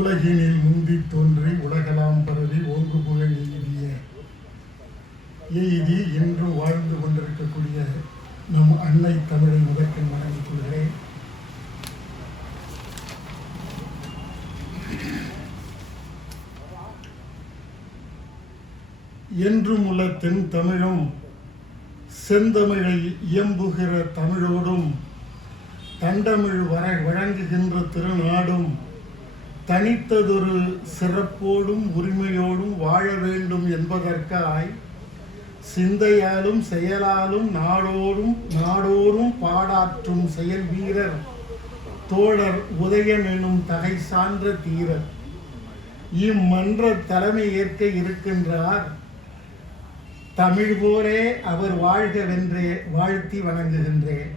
உலகினில் முந்தி தோன்றி உலகலாம் பரவி ஓங்கு புகழ் எய்தி இன்றும் வாழ்ந்து கொண்டிருக்கக்கூடிய நம் அன்னை தமிழை முதற்கண் வணங்கிக் கொள்கிறேன். என்றும் உள்ள தென் தமிழும் செந்தமிழை இயம்புகிற தமிழோடும் தண்டமிழ் வழங்குகின்ற திருநாடும் தனித்ததொரு சிறப்போடும் உரிமையோடும் வாழ வேண்டும் என்பதற்காய் சிந்தையாலும் செயலாலும் நாடோறும் பாடாற்றும் செயல் வீரர் தோழர் உதயன் எனும் தகை சான்ற தீரர் இம்மன்ற தலைமை ஏற்க இருக்கின்றார். தமிழ் போரே அவர் வாழ்கவென்றே வாழ்த்தி வணங்குகின்றேன்.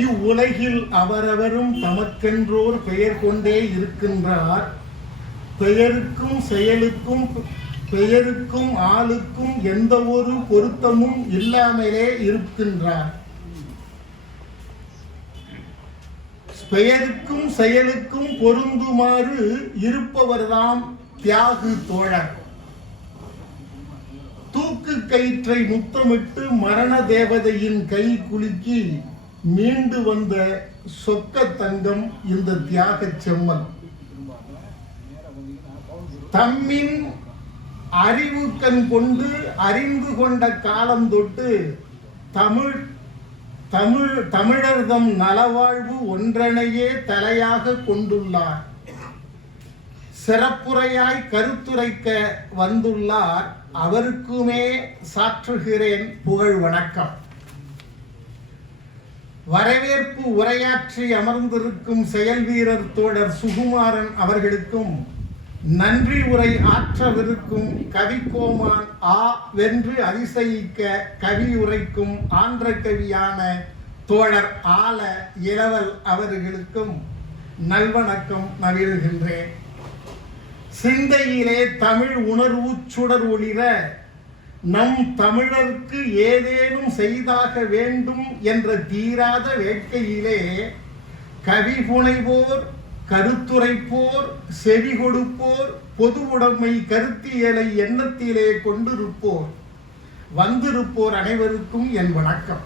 இவ்வுலகில் அவரவரும் தமக்கென்றோர் பெயர் கொண்டே இருக்கின்றார். பெயருக்கும் செயலுக்கும் பெயருக்கும் ஆளுக்கும் எந்த ஒரு பொருத்தமும் இல்லாமலே இருக்கின்றார். பெயருக்கும் செயலுக்கும் பொருந்துமாறு இருப்பவர்தாம் தியாகு தோழர். தூக்கு கயிற்றை முத்தமிட்டு மரண தேவதையின் கை குலுக்கி மீண்டு வந்த சொக்க தங்கம் இந்த தியாக செம்மல். தம்மின் அறிவு கண் கொண்டு அறிந்து கொண்ட காலம் தொட்டு தமிழர்தம் நலவாழ்வு ஒன்றனையே தலையாக கொண்டுள்ளார். சிறப்புரையாய் கருத்துரைக்க வந்துள்ளார். அவருக்குமே சாற்றுகிறேன் புகழ் வணக்கம். வரவேற்பு உரையாற்றி அமர்ந்திருக்கும் செயல் வீரர் தோழர் சுகுமாரன் அவர்களுக்கும் நன்றி உரை ஆற்றவிருக்கும் கவிக்கோமான் வென்று அதிசயிக்க கவி உரைக்கும் ஆன்ற கவியான தோழர் ஆல இளவல் அவர்களுக்கும் நல்வணக்கம் நவிழ்கின்றேன். சிந்தையிலே தமிழ் உணர்வு சுடர் ஒளிர நம் தமிழருக்கு ஏதேனும் செய்தாக வேண்டும் என்ற தீராத வேட்கையிலே கவி புனைவோர், கருத்துரைப்போர், செவி கொடுப்போர், பொது உடைமை கருத்தியலை எண்ணத்திலே கொண்டிருப்போர், வந்திருப்போர் அனைவருக்கும் என் வணக்கம்.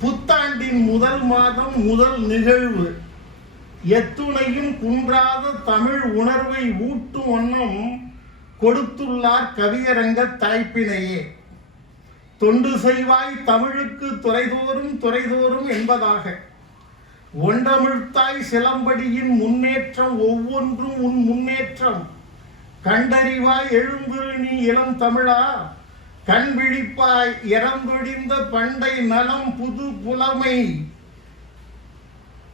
புத்தாண்டின் முதல் மாதம் முதல் நிகழ்வு எத்துணையும் குன்றாத தமிழ் உணர்வை ஊட்டும் வண்ணம் கொடுத்துள்ளார் கவியரங்க தலைப்பினையே. தொண்டு செய்வாய் தமிழுக்கு துறைதோறும் என்பதாக ஒன்றமிழ்த்தாய் சிலம்படியின் முன்னேற்றம் ஒவ்வொன்றும் உன் முன்னேற்றம் கண்டறிவாய் எழுந்திரு நீ இளம் தமிழா கண் விழிப்பாய் இறந்தொழிந்த பண்டை நலம் புது புலமை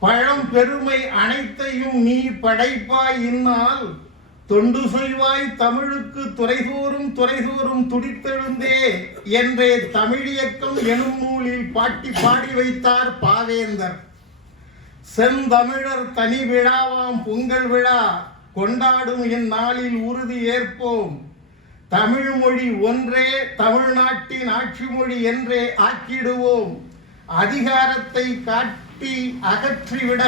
பழம் பெருமை அனைத்தையும் நீ படைப்பாய். இந்நாள் தொண்டு செய்வாய் தமிழுக்கு துறைதோறும் துடித்தெழுந்தே என்றே தமிழியக்கம் எனும் நூலில் பாடி வைத்தார் பாவேந்தர். செந்தமிழர் தனி விழாவாம் பொங்கல் விழா கொண்டாடும் இந்நாளில் உறுதி ஏற்போம். தமிழ் மொழி ஒன்றே தமிழ்நாட்டின் ஆட்சி மொழி என்றே ஆக்கிடுவோம். அதிகாரத்தை காட்டி அகற்றிவிட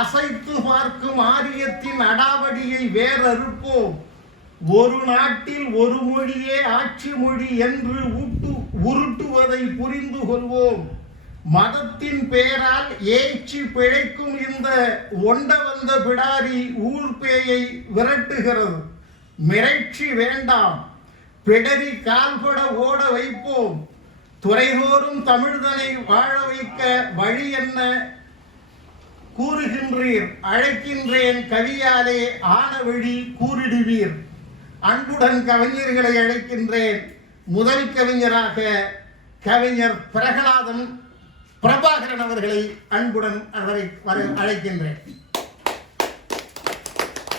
அசைத்து பார்க்கும் ஆரியத்தின் அடாவடியை வேறறுப்போம். ஒரு நாட்டில் ஒரு மொழியே ஆட்சி மொழி என்று உருட்டுவதை புரிந்து கொள்வோம். மதத்தின் பெயரால் ஏச்சி பிழைக்கும் இந்த ஒண்ட வந்த பிடாரி ஊர்பேயை விரட்டுகிறது. மிரட்சி வேண்டாம், பிடரி கால்பட ஓட வைப்போம். துறைதோறும் தமிழ்தனை வாழ வைக்க வழி என்ன கூறுகின்றீர், அழைக்கின்றேன் கவியாலே ஆன வழி கூறிடுவீர். அன்புடன் கவிஞர்களை அழைக்கின்றேன். முதல் கவிஞராக கவிஞர் பிரகலாதன் பிரபாகரன் அவர்களை அன்புடன் அழைக்கின்றேன்.